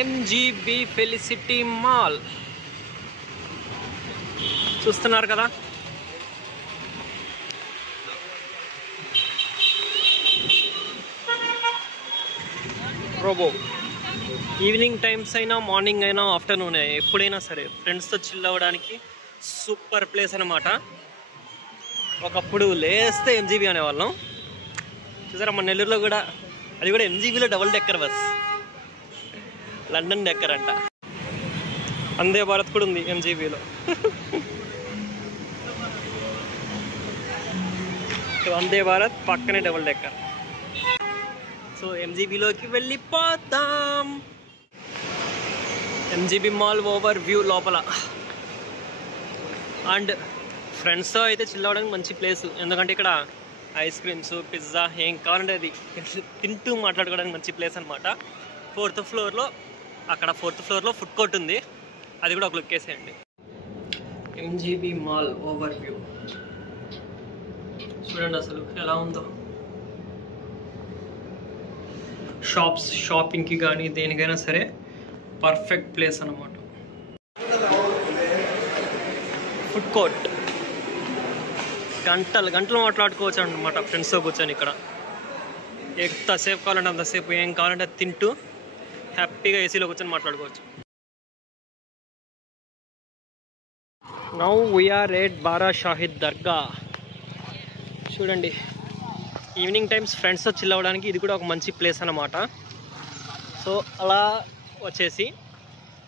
MGB felicity mall చూస్తున్నారు కదా. Robo evening times అయినా మార్నింగ్ అయినా ఆఫ్టర్నూన్ ఎప్పుడైనా సరే ఫ్రెండ్స్తో చిల్ అవ్వడానికి సూపర్ ప్లేస్ అనమాట. ఒకప్పుడు లేస్తే ఎంజీబీ అనేవాళ్ళం. చూసారా మన నెల్లూరులో కూడా, అది కూడా ఎంజీబీలో double decker bus, London decker అంట. వందే భారత్ కూడా ఉంది ఎంజీబీలో. వందే భారత్ పక్కనే డబుల్ డెక్కర్. సో ఎంజీబీలోకి వెళ్ళిపోతాం. ఎంజీబీ మాల్ ఓవర్ వ్యూ లోపల. అండ్ ఫ్రెండ్స్తో అయితే చిల్ అవ్వడానికి మంచి ప్లేసు, ఎందుకంటే ఇక్కడ ఐస్ క్రీమ్స్, పిజ్జా ఏం కావాలంటే అది తింటూ మాట్లాడుకోవడానికి మంచి ప్లేస్ అనమాట. 4th ఫ్లోర్లో, అక్కడ 4th ఫ్లోర్లో ఫుడ్ కోర్ట్ ఉంది, అది కూడా ఒక లుక్ వేసేయండి. ఎంజీబీ మాల్ ఓవర్ వ్యూ చూడండి అసలు ఎలా ఉందో. షాపింగ్కి కానీ దేనికైనా సరే పర్ఫెక్ట్ ప్లేస్ అన్నమాట. ఫుడ్ కోర్ట్ గంటలు గంటలు మాట్లాడుకోవచ్చు అనమాట ఫ్రెండ్స్తో కూర్చొని. ఇక్కడ ఎంతసేపు కావాలంటే అంతసేపు, ఏం కావాలంటే తింటూ హ్యాపీగా ఏసీలో కూర్చొని మాట్లాడుకోవచ్చు. నౌ వీఆర్ ఎట్ బారా షాహిద్ దర్గా. చూడండి ఈవినింగ్ టైమ్స్ ఫ్రెండ్స్తో చిల్ అవ్వడానికి ఇది కూడా ఒక మంచి ప్లేస్ అన్నమాట. సో అలా వచ్చేసి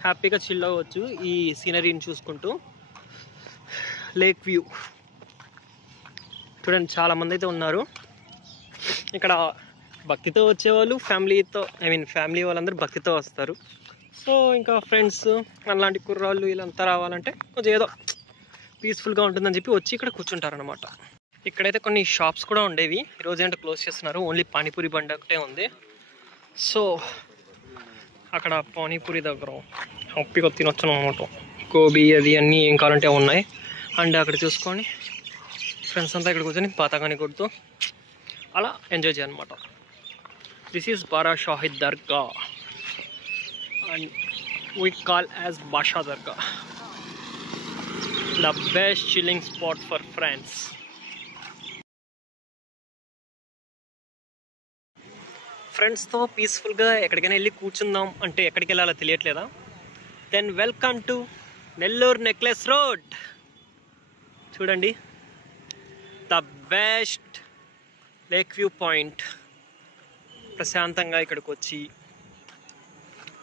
హ్యాపీగా చిల్ అవ్వచ్చు ఈ సీనరీని చూసుకుంటూ. లేక్ వ్యూ చూడండి, చాలామంది అయితే ఉన్నారు ఇక్కడ. భక్తితో వచ్చేవాళ్ళు, ఫ్యామిలీ వాళ్ళందరూ భక్తితో వస్తారు. సో ఇంకా ఫ్రెండ్స్ అలాంటి కుర్రాళ్ళు వీళ్ళంతా రావాలంటే కొంచెం ఏదో పీస్ఫుల్గా ఉంటుందని చెప్పి వచ్చి ఇక్కడ కూర్చుంటారనమాట. ఇక్కడైతే కొన్ని షాప్స్ కూడా ఉండేవి, ఈరోజు ఏంటో క్లోజ్ చేస్తున్నారు. ఓన్లీ పానీపూరి బండి ఒకటే ఉంది. సో అక్కడ పానీపూరి దగ్గర హ్యాపీగా తినొచ్చు అనమాట. గోబీ అది అన్నీ ఏం కావాలంటే ఉన్నాయి. అండ్ అక్కడ చూసుకొని ఫ్రెండ్స్ అంతా ఇక్కడ కూర్చొని పాతగాని కొడుతూ అలా ఎంజాయ్ చేయాలన్నమాట. This is Bara Shaheed Dargah and we call as Basha Dargah, the best chilling spot for friends. ఫ్రెండ్స్తో పీస్ఫుల్గా ఎక్కడికైనా వెళ్ళి కూర్చుందాం అంటే ఎక్కడికి వెళ్ళాలో తెలియట్లేదా? Then welcome to Nellore necklace road. చూడండి, the best lake view point. ప్రశాంతంగా ఇక్కడికి వచ్చి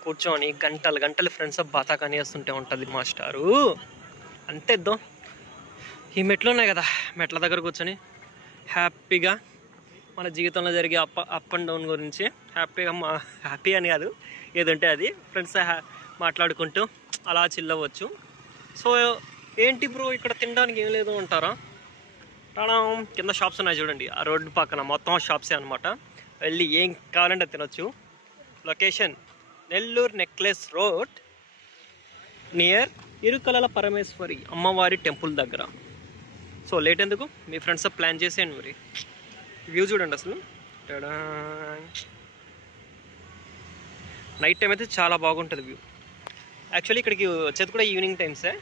కూర్చొని గంటలు గంటలు ఫ్రెండ్స్ బాతా కానీ వేస్తుంటే ఉంటుంది మాస్టారు. అంతేద్దాం, ఈ మెట్లు ఉన్నాయి కదా, మెట్ల దగ్గర కూర్చొని హ్యాపీగా మన జీవితంలో జరిగే అప్ అండ్ డౌన్ గురించి హ్యాపీ అని కాదు, ఏదంటే అది ఫ్రెండ్స్ మాట్లాడుకుంటూ అలా చిల్ అవ్వచ్చు. సో ఏంటి బ్రో ఇక్కడ తినడానికి ఏం లేదు అంటారా? కింద షాప్స్ ఉన్నాయి చూడండి, ఆ రోడ్డు పక్కన మొత్తం షాప్సే అనమాట. వెళ్ళి ఏం కావాలంటే తినొచ్చు. Location Nellore necklace road near Irukalala Parameshwari అమ్మవారి టెంపుల్ దగ్గర. సో లేట్ ఎందుకు, మీ ఫ్రెండ్స్ ప్లాన్ చేసేయండి. మరి వ్యూ చూడండి అసలు, నైట్ టైం అయితే చాలా బాగుంటుంది వ్యూ. యాక్చువల్లీ ఇక్కడికి వచ్చేది కూడా ఈవినింగ్ టైమ్సే.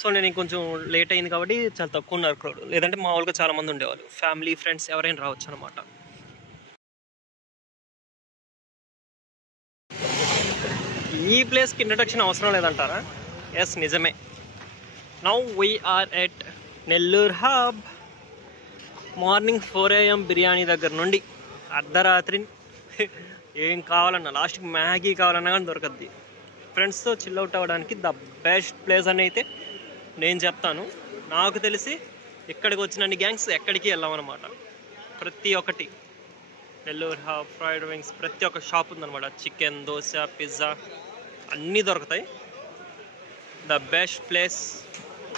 సో నేను ఇంకొంచెం లేట్ అయింది కాబట్టి చాలా తక్కువ ఉన్నారు క్రౌడ్, లేదంటే మామూలుగా చాలామంది ఉండేవాళ్ళు. ఫ్యామిలీ ఫ్రెండ్స్ ఎవరైనా రావచ్చు అనమాట. ఈ ప్లేస్కి ఇంట్రడక్షన్ అవసరం లేదంటారా? ఎస్, నిజమే. Now we are at Nellore hub. Morning 4 AM biryani దగ్గర నుండి అర్ధరాత్రి ఏం కావాలన్నా, లాస్ట్కి మ్యాగీ కావాలన్నా కానీ దొరకద్ది. ఫ్రెండ్స్తో చిల్ అవుట్ అవ్వడానికి ద బెస్ట్ ప్లేస్ అని అయితే నేను చెప్తాను. నాకు తెలిసి ఇక్కడికి వచ్చిన గ్యాంగ్స్ ఎక్కడికి వెళ్ళామన్నమాట. ప్రతి ఒక్కటి నెల్లూరు హబ్, ఫ్రైడ్ వింగ్స్, ప్రతి ఒక్క షాప్ ఉందన్నమాట. చికెన్, దోశ, పిజ్జా అన్నీ దొరుకుతాయి. The best place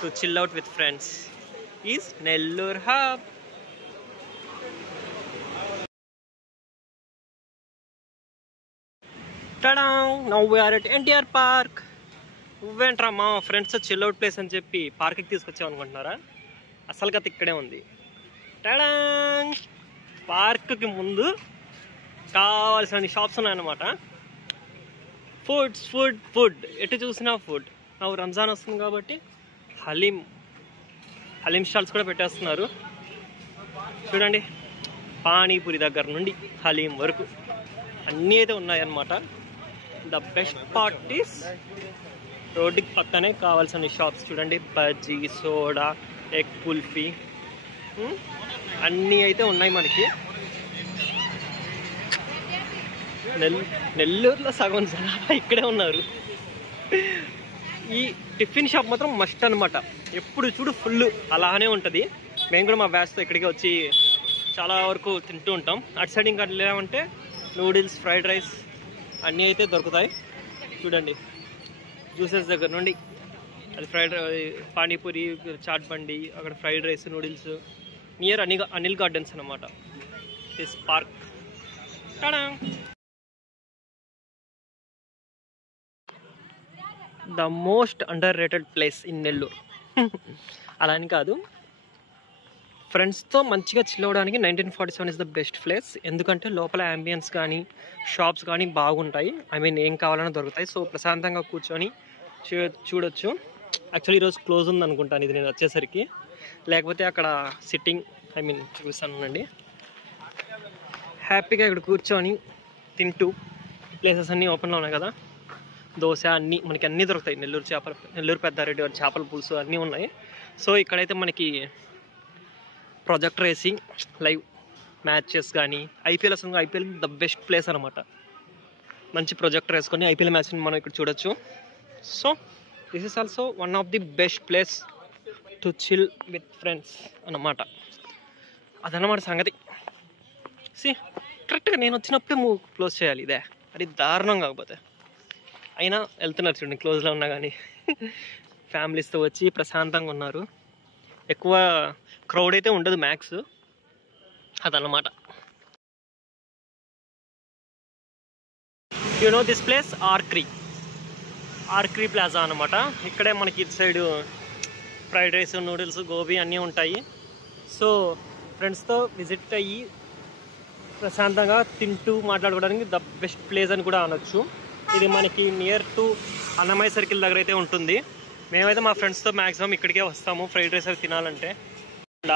to chill out with friends is Nellore hub. Now we are at NTR park. నువ్వేంట్రా మా ఫ్రెండ్స్ చిల్ అవుట్ ప్లేస్ అని చెప్పి పార్క్కి తీసుకొచ్చావు అనుకుంటున్నారా? అసలు కథ ఇక్కడే ఉంది. పార్క్కి ముందు కావాల్సిన షాప్స్ ఉన్నాయన్నమాట. ఫుడ్ ఎటు చూసినా ఫుడ్. నాకు రంజాన్ వస్తుంది కాబట్టి హలీం స్టాల్స్ కూడా పెట్టేస్తున్నారు చూడండి. పానీపూరి దగ్గర నుండి హలీం వరకు అన్నీ అయితే ఉన్నాయన్నమాట. ద బెస్ట్ పార్ట్ ఈస్ రోడ్డుకి పక్కనే కావాల్సిన షాప్స్ చూడండి. బజ్జీ, సోడా, ఎగ్ కుల్ఫీ అన్నీ అయితే ఉన్నాయి మనకి. నెల్లూరులో సగం జనాభా ఇక్కడే ఉన్నారు. ఈ టిఫిన్ షాప్ మాత్రం మస్ట్ అనమాట. ఎప్పుడు చూడు ఫుల్ అలానే ఉంటుంది. మేము కూడా మా బ్యాచ్తో ఇక్కడికి వచ్చి చాలా వరకు తింటూ ఉంటాం. అటు సైడ్ ఇంకా లేవంటే నూడిల్స్, ఫ్రైడ్ రైస్ అన్నీ అయితే దొరుకుతాయి చూడండి. జ్యూసెస్ దగ్గర నుండి అది పానీపూరి, చాట్ బండి, అక్కడ fried rice, noodles near Anil gardens అనమాట. This park the most underrated place in Nellore. అలా అని కాదు, ఫ్రెండ్స్తో మంచిగా చిల్ అవ్వడానికి 1947 ఇస్ ద బెస్ట్ ప్లేస్. ఎందుకంటే లోపల అంబియన్స్ కానీ షాప్స్ కానీ బాగుంటాయి. ఐ మీన్ ఏం కావాలన్నా దొరుకుతాయి. సో ప్రశాంతంగా కూర్చొని చూడొచ్చు. యాక్చువల్లీ ఈరోజు క్లోజ్ ఉంది అనుకుంటాను ఇది నేను వచ్చేసరికి, లేకపోతే అక్కడ సిట్టింగ్ చూస్తానండి. హ్యాపీగా ఇక్కడ కూర్చొని తింటూ ప్లేసెస్ అన్నీ ఓపెన్లో ఉన్నాయి కదా. దోశ అన్నీ మనకి అన్నీ దొరుకుతాయి. నెల్లూరు పెద్దారెడ్డి గారి చేపల పులుసు అన్నీ ఉన్నాయి. సో ఇక్కడైతే మనకి ప్రొజెక్టర్ వేసి లైవ్ మ్యాచెస్ కానీ ఐపీఎల్ ద బెస్ట్ ప్లేస్ అనమాట. మంచి ప్రొజెక్టర్ వేసుకొని ఐపీఎల్ మ్యాచ్ని మనం ఇక్కడ చూడొచ్చు. So this is also one of the best place to chill with friends అన్నమాట. అదన్నమాట సంగతి. కరెక్ట్గా నేను వచ్చినప్పుడే క్లోజ్ చేయాలి. ఇదే అది దారుణం. కాకపోతే అయినా వెళ్తున్నారు చూడండి, క్లోజ్లో ఉన్నా కానీ ఫ్యామిలీస్తో వచ్చి ప్రశాంతంగా ఉన్నారు. ఎక్కువ క్రౌడ్ అయితే ఉండదు మ్యాక్స్. అదన్నమాట. యు నో దిస్ ప్లేస్ ఆర్క్రీ ప్లాజా అనమాట. ఇక్కడే మనకి ఇటు side fried rice, noodles, gobi అన్నీ ఉంటాయి. సో ఫ్రెండ్స్తో విజిట్ అయ్యి ప్రశాంతంగా తింటూ మాట్లాడుకోవడానికి ద బెస్ట్ ప్లేస్ అని కూడా అనొచ్చు. ఇది మనకి నియర్ టు అన్నమయ్య సర్కిల్ దగ్గర అయితే ఉంటుంది. మేమైతే మా ఫ్రెండ్స్తో మ్యాక్సిమం ఇక్కడికే వస్తాము ఫ్రైడ్ రైస్ అవి తినాలంటే.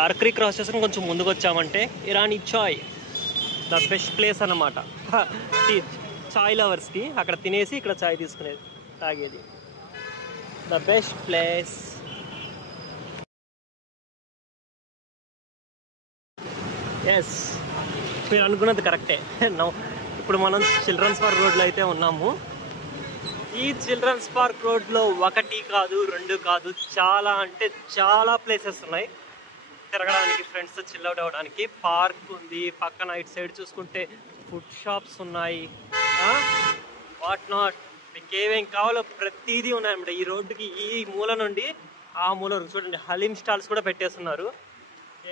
ఆర్క్రీ క్రాస్ చేసుకుని కొంచెం ముందుకు వచ్చామంటే ఇరానీ చాయ్ ద బెస్ట్ ప్లేస్ అన్నమాట. చాయ్ లవర్స్కి అక్కడ తినేసి ఇక్కడ చాయ్ తీసుకునేది, తాగేది ద బెస్ట్ ప్లేస్. ఎస్, మీరు అనుకున్నది కరెక్టే. ఇప్పుడు మనం చిల్డ్రన్స్ పార్క్ రోడ్లో అయితే ఉన్నాము. ఈ చిల్డ్రన్స్ పార్క్ రోడ్లో 1 కాదు 2 కాదు, చాలా అంటే చాలా ప్లేసెస్ ఉన్నాయి తిరగడానికి, ఫ్రెండ్స్తో చిల్ అవుట్ అవ్వడానికి. పార్క్ ఉంది పక్కన. ఇటు సైడ్ చూసుకుంటే ఫుడ్ షాప్స్ ఉన్నాయి, వాట్ నాట్, మీకు ఏమేం కావాలో ప్రతిదీ ఉన్నాయన్నమాట. ఈ రోడ్డుకి ఈ మూల నుండి ఆ మూల చూడండి హలీం స్టాల్స్ కూడా పెట్టేస్తున్నారు.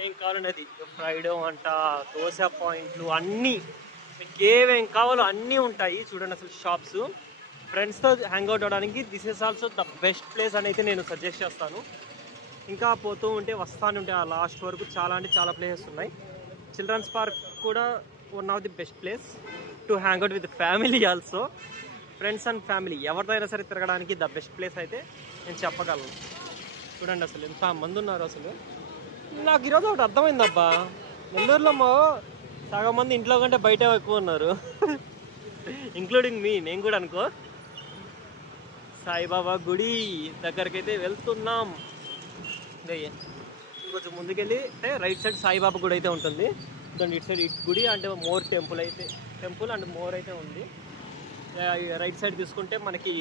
ఏం కావాలనేది ఫ్రైడ్ అంట, దోశ పాయింట్లు అన్నీ, మీకు ఏమేం కావాలో అన్నీ ఉంటాయి చూడండి. అసలు షాప్స్ ఫ్రెండ్స్తో హ్యాంగ్అవుట్ అవ్వడానికి this is also the best place అని అయితే నేను సజెస్ట్ చేస్తాను. ఇంకా పోతూ ఉంటే వస్తాను ఉంటే ఆ లాస్ట్ వరకు చాలా అంటే చాలా ప్లేసెస్ ఉన్నాయి. చిల్డ్రన్స్ పార్క్ కూడా one of the best place to hangout with family also. Friends and family ఎవరిదైనా సరే తిరగడానికి ద బెస్ట్ ప్లేస్ అయితే నేను చెప్పగలను. చూడండి అసలు ఎంత మంది ఉన్నారు. అసలు నాకు ఈరోజు ఒకటి అర్థమైందబ్బా, నెల్లూరులో సగం మంది ఇంట్లో కంటే బయట ఎక్కువ ఉన్నారు, ఇంక్లూడింగ్ మీ, నేను కూడా అనుకో. సాయిబాబా గుడి దగ్గరికి అయితే వెళ్తున్నాం. కొంచెం ముందుకెళ్ళి అంటే రైట్ సైడ్ సాయిబాబా గుడి అయితే ఉంటుంది. ఇటు సైడ్ గుడి అంటే మోర్ టెంపుల్ అండ్ మోర్ అయితే ఉంది. రైట్ సైడ్ తీసుకుంటే మనకి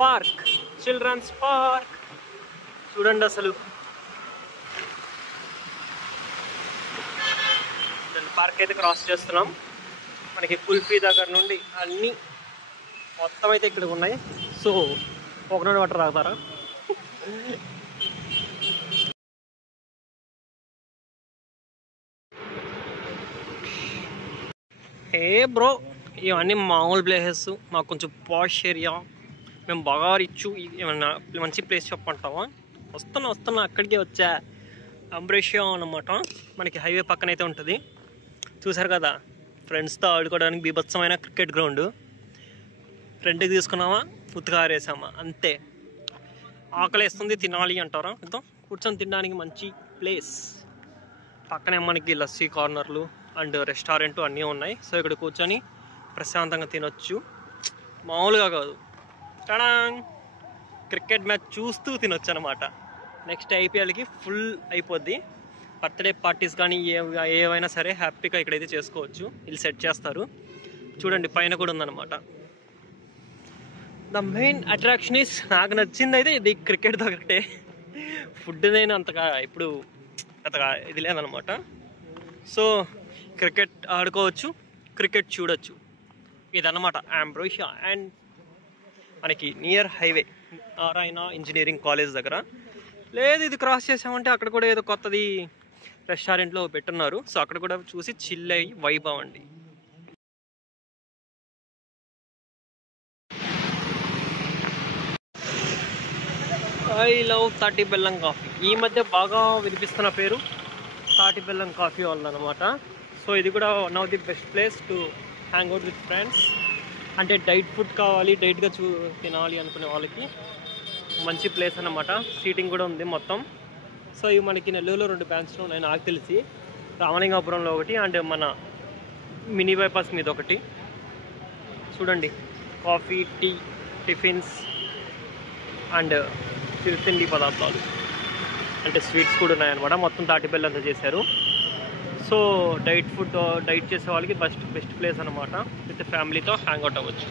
పార్క్, చిల్డ్రన్స్ పార్క్ చూడండి. అసలు పార్క్ అయితే క్రాస్ చేస్తున్నాం. మనకి కుల్ఫీ దగ్గర నుండి అన్నీ మొత్తం అయితే ఇక్కడ ఉన్నాయి. సో కోకోనట్ వాటర్ తాగుతారా? బ్రో, ఇవన్నీ మామూలు ప్లేసెస్, మాకు కొంచెం పాష్ ఏరియా, మేము బాగా రిచ్. ఏమన్నా మంచి ప్లేస్ చెప్పంటావా? వస్తున్నా అక్కడికే వచ్చా. అంబ్రేషియా అన్నమాట, మనకి హైవే పక్కన అయితే ఉంటుంది. చూసారు కదా, ఫ్రెండ్స్తో ఆడుకోవడానికి బీభత్సమైన క్రికెట్ గ్రౌండ్. రెంట్కి తీసుకున్నామా, ఉతికారేసామా, అంతే. ఆకలేస్తుంది తినాలి అంటారా, ఇద్దాం కూర్చొని తినడానికి మంచి ప్లేస్. పక్కనే మనకి లస్సీ కార్నర్లు అండ్ రెస్టారెంట్ అన్నీ ఉన్నాయి. సో ఇక్కడ కూర్చొని ప్రశాంతంగా తినొచ్చు, మామూలుగా కాదు. టడాంగ్, క్రికెట్ మ్యాచ్ చూస్తూ తినొచ్చు అనమాట. నెక్స్ట్ ఐపీఎల్కి ఫుల్ అయిపోద్ది. బర్త్డే పార్టీస్ కానీ ఏవైనా సరే హ్యాపీగా ఇక్కడైతే చేసుకోవచ్చు. వీళ్ళు సెట్ చేస్తారు. చూడండి పైన కూడా ఉందన్నమాట. ద మెయిన్ అట్రాక్షన్ ఇస్, నాకు నచ్చింది అయితే ఇది క్రికెట్ ఒకటే. ఫుడ్ నేను అంతగా ఇప్పుడు అంతగా ఇది లేదనమాట. సో క్రికెట్ ఆడుకోవచ్చు, క్రికెట్ చూడొచ్చు, ఇదన్నమాట ఆంబ్రోషియా. అండ్ మనకి near highway Narayana engineering college దగ్గర. లేదు ఇది క్రాస్ చేసామంటే అక్కడ కూడా ఏదో కొత్తది రెస్టారెంట్లో పెట్టున్నారు. సో అక్కడ కూడా చూసి చిల్ అయ్యి వైబ్ అవ్వండి. ఐ లవ్ తాటి బెల్లం కాఫీ. ఈ మధ్య బాగా వినిపిస్తున్న పేరు తాటి బెల్లం కాఫీ వాళ్ళు అనమాట. సో ఇది కూడా one of the best place to hang out with friends. అంటే డైట్ ఫుడ్ కావాలి, డైట్గా తినాలి అనుకునే వాళ్ళకి మంచి ప్లేస్ అన్నమాట. సీటింగ్ కూడా ఉంది మొత్తం. సో ఇవి మనకి నెల్లూరులో 2 బ్రాంచ్లు ఉన్నాయి నాకు తెలిసి, రామలింగాపురంలో ఒకటి అండ్ మన మినీ బైపాస్ మీద ఒకటి. చూడండి కాఫీ, టీ, టిఫిన్స్ అండ్ తిండి పదార్థాలు అంటే స్వీట్స్ కూడా ఉన్నాయన్నమాట. మొత్తం తాటి బెల్లంతో చేశారు. సో డైట్ చేసే వాళ్ళకి బెస్ట్ ప్లేస్ అనమాట. విత్ ఫ్యామిలీతో హ్యాంగ్ అవుట్ అవ్వచ్చు.